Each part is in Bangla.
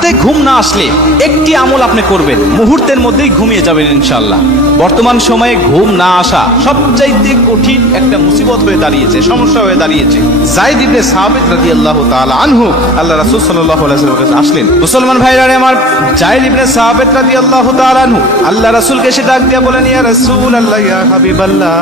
রাতে ঘুম না আসলে একটি আমল আপনি করবেন, মুহূর্তের মধ্যেই ঘুমিয়ে যাবেন ইনশাআল্লাহ। বর্তমান সময়ে ঘুম না আসা সবচাইতে কঠিন একটা মুসিবত হয়ে দাঁড়িয়েছে, সমস্যা হয়ে দাঁড়িয়েছে। যায়েদ ইবনে সাবিত রাদিয়াল্লাহু তাআলা আনহু আল্লাহ রাসূল সাল্লাল্লাহু আলাইহি ওয়াসাল্লামের কাছে আসলেন। মুসলমান ভাইরা আমার, যায়েদ ইবনে সাবিত রাদিয়াল্লাহু তাআলা আনহু আল্লাহ রাসূলকে এসে ডাক দিয়ে বলেন, ইয়া রাসূলুল্লাহ, ইয়া হাবিবাল্লাহ,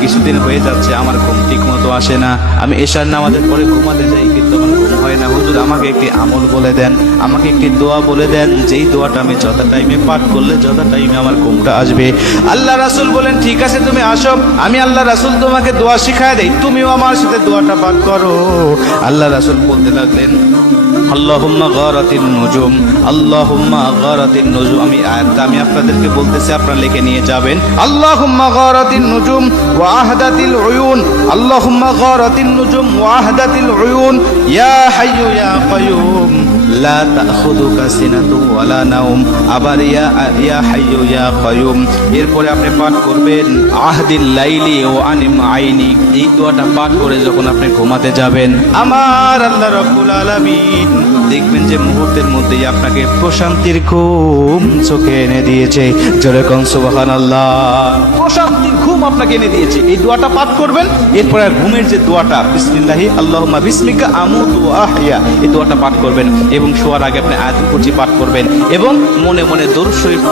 কিছুদিন হয়ে যাচ্ছে আমার ঘুম ঠিক মতো আসে না। আমি এশার নামাজের পরে ঘুমাতে যাই কিন্তু আমার ঘুম হয় না। হুজুর আমাকে একটি আমল বলে দেন, আমাকে একটি দোয়া বলে দেন, যেই দোয়াটা আমি যত টাইমে পাঠ করলে যত টাইমে আমার ঘুমটা আসবে। আল্লাহ রাসূল বলেন, ঠিক আছে তুমি আসো, আমি আল্লাহ রাসূল তোমাকে দোয়া শিখায় দেই, তুমিও আমার সাথে দোয়াটা পাঠ করো। আল্লাহ রাসূল বলতে লাগলেন, আল্লাহুম্মা গারাতিন নুজুম, আল্লাহুম্মা গারাতিন নুজুম। আমি আয়াতটা আমি আপনাদেরকে বলতেছি, আপনারা লিখে নিয়ে যাবেন। আল্লাহুম্মা গারাতিন নুজুম ওয়া আহদাতিল উয়ুন, আল্লাহুম্মা গারাতিন নুজুম ওয়া আহদাতিল উয়ুন, ইয়া হাইয়ু ইয়া কাইয়ুম লা তাখুযুকা সিনাতু ওয়ালা নাওম। আবার ইয়া হাইয়ু ইয়া কাইয়ুম। এরপরে আপনি পাঠ করবেন আহদিল লাইলি ওয়া আনিম আইনি। এই দোয়াটা পাঠ করে যখন আপনি ঘুমাতে যাবেন, আমার আল্লাহ রাব্বুল আলামিন দেখবেন যে মুহূর্তের মধ্যেই আপনাকে প্রশান্তির ঘুম চোখে এনে দিয়েছে। জোরে কোন সুবহানাল্লাহ। প্রশান্তির ঘুম আপনাকে এনে দিয়েছে। এই দোয়াটা পাঠ করবেন, এরপরে ঘুমের যে দোয়াটা, বিসমিল্লাহি আল্লাহুম্মা বিসমিকা আমুতু ওয়া আহইয়া, এই দোয়াটা পাঠ করবেন এবং শোয়ার আগে আপনি আয়াতুল কুরসি পাঠ করবেন এবং মনে মনে দরুদ শরীফ